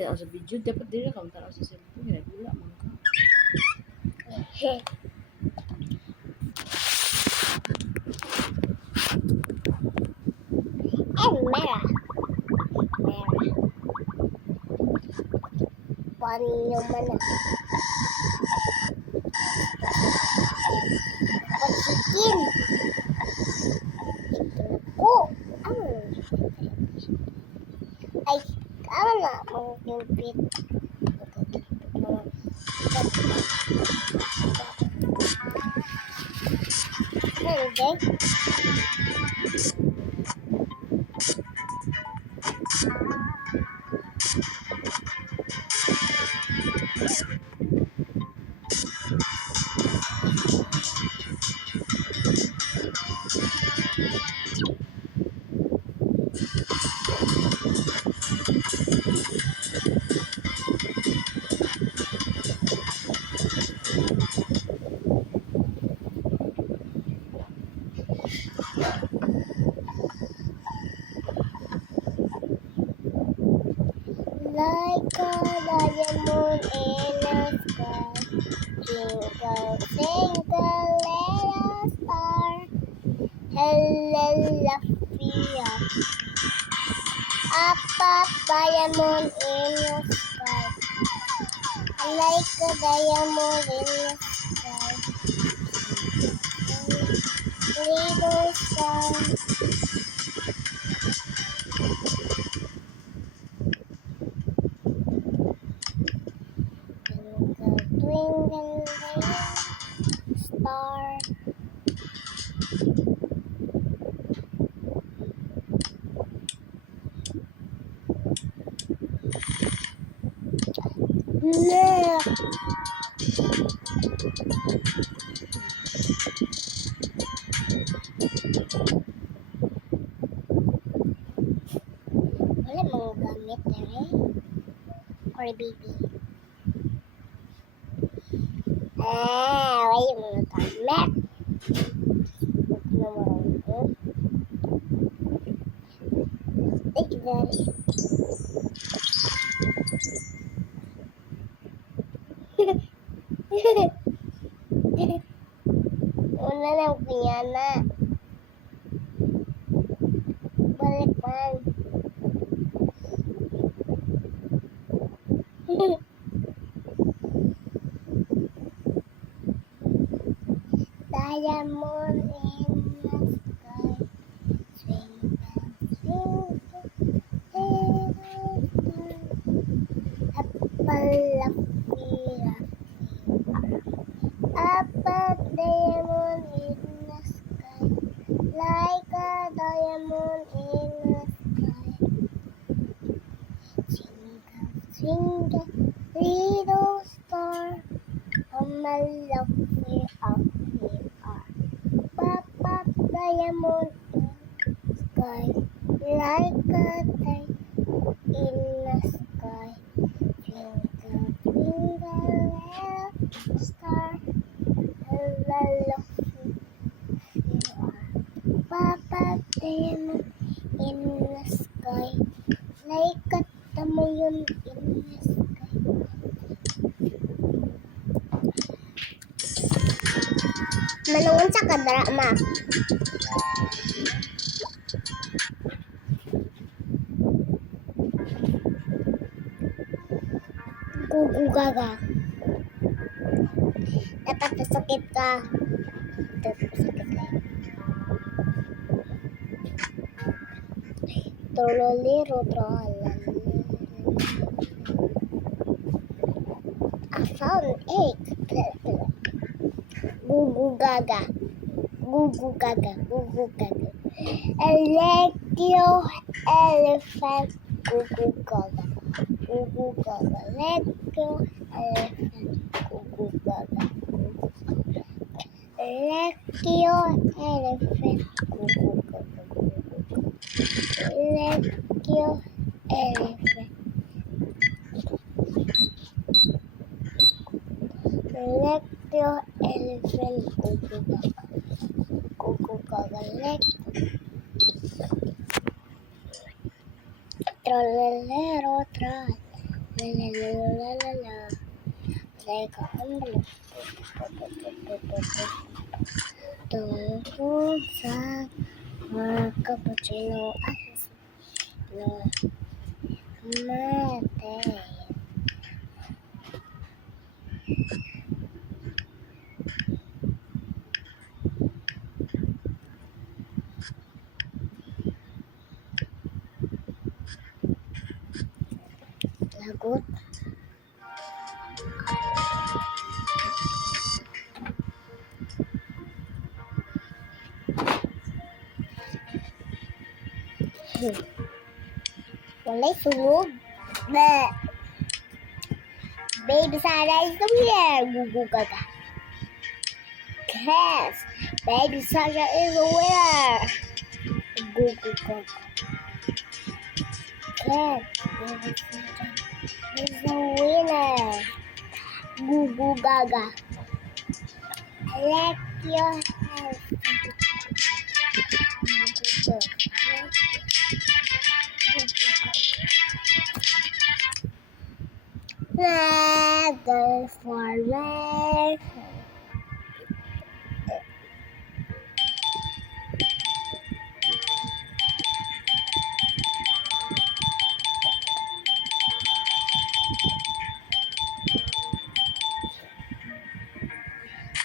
kita sa video dapat dili ka tanaw sa cellphone kaya wala man ka. Mera. Paano mana? Chicken. Oh, ay, kama na mag-compete. Hindi. Like a diamond in the sky, twinkle, twinkle, little star, hello, Sophia. Up, diamond in the sky, like a diamond in the sky, little star. Twinkle, little star. Yeah. Wala mong gamit or baby. Wala mong gamit. Thank you, Daddy. Una lang piyana. Balik man. Diamond in the sky, twinkle, twinkle, little star. Apple of Fira. Apple diamond in the sky, like a diamond in the sky. Twinkle, twinkle, little star. How lovely of you are. Papa diamond in the sky, like a diamond in the sky. Twinkle, twinkle, little star. How lovely you are. Papa diamond in the sky, like a diamond in the sky. Manungon sa kadra, ma. Gugugaga. Dapat sakit ka. Dapat sakit ka. Trololero, trolan. I found an egg. Gugugaga. Gugugaga. Gugugaga. Electro elephant. Gugugaga. Gugugaga. Electro elephant. Gugugaga. Electro elephant. Gugugaga. Electro elephant. Electro elephant. Gugugaga. Gugugaga. Trollero, troll. La la la la la la. Like umbrella. Tungkol sa mga cappuccino na mate. Lagot. Walay sunog. Bleh. Baby Sarah is the winner. Gugu gaga. Yes. Baby Sarah is the winner. Gugu gaga. Yes. Baby Sarah is the winner. Gugu gaga. I like your house. Leather for leather.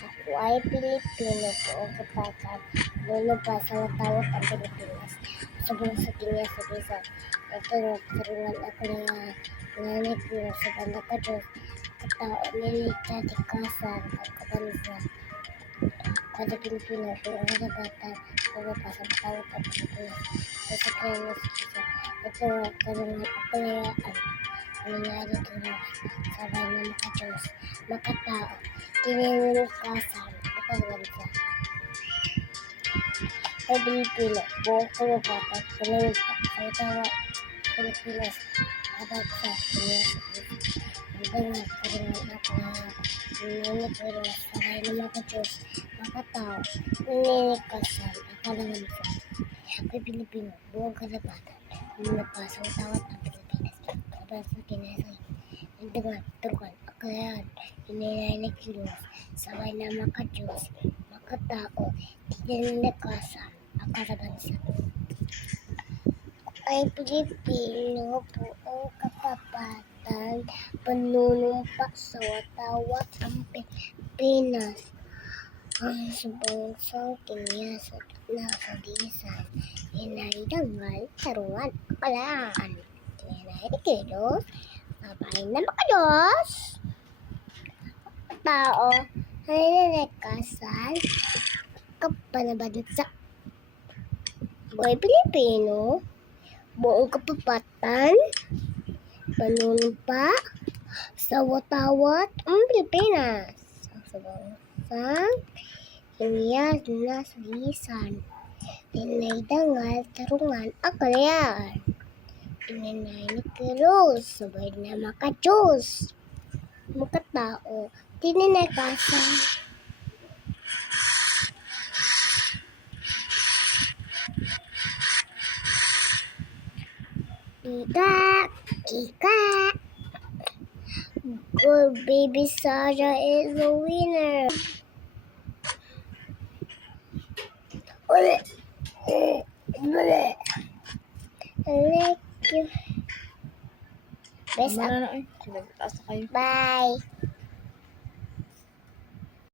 Ako ay Pilipino po kapag lulubas sa tawag ang Pilipinas. Sobrang sa kanya sa bisa. Ito nagkaroon ako ng nanay ko sa banda ka Diyos. Katao nilita di kasar ang kabansa. Kada Pilipino po ang nagabatan lulubas sa tawag ang Pilipinas. Ito kaya na sa bisa. Ito nagkaroon ako kayaan. Nangyari ko na sabay na maka-Diyos, makatao, tinilikasan, at bansa. Ay Pilipino, buong kulubatan, pinulita, ay tawa, Pilipinas, abad sa Pilipinas. Hanggang nagkaroon ako na nangyari ko na sabay na maka-Diyos, makatao, tinilikasan, at bansa. Ay Pilipino, buong kulubatan, pinulita, sa tawat ang Pilipinas. Sa kinasay, dengan turuan akayan, inilay kilos, sabay na maka-Diyos, makatao, tinilikasan, akarabansa. Ay Pilipino po ang katapatan, panunumpa sa watawat ang Pilipinas. Ang subansang kinyasat na kadisan, inaidangal, taruan, akalaan. Inay kilos, sabay na maka-Diyos, tao, nilikasan, kapanabansa. Boy Pilipino, buong kapapatan, panunumpa, sa watawat ang Pilipinas. Ang sabangsang hiyas na salisan, inaidangal, tarungan, akalayaan. Inanay ni Kilos, sabay na maka-Diyos, makatao, tinilikasan. Kika, kika. Good baby Sarah is the winner. Uli. Uli. I like you. Best Wala na eh. Taas na kayo. Bye.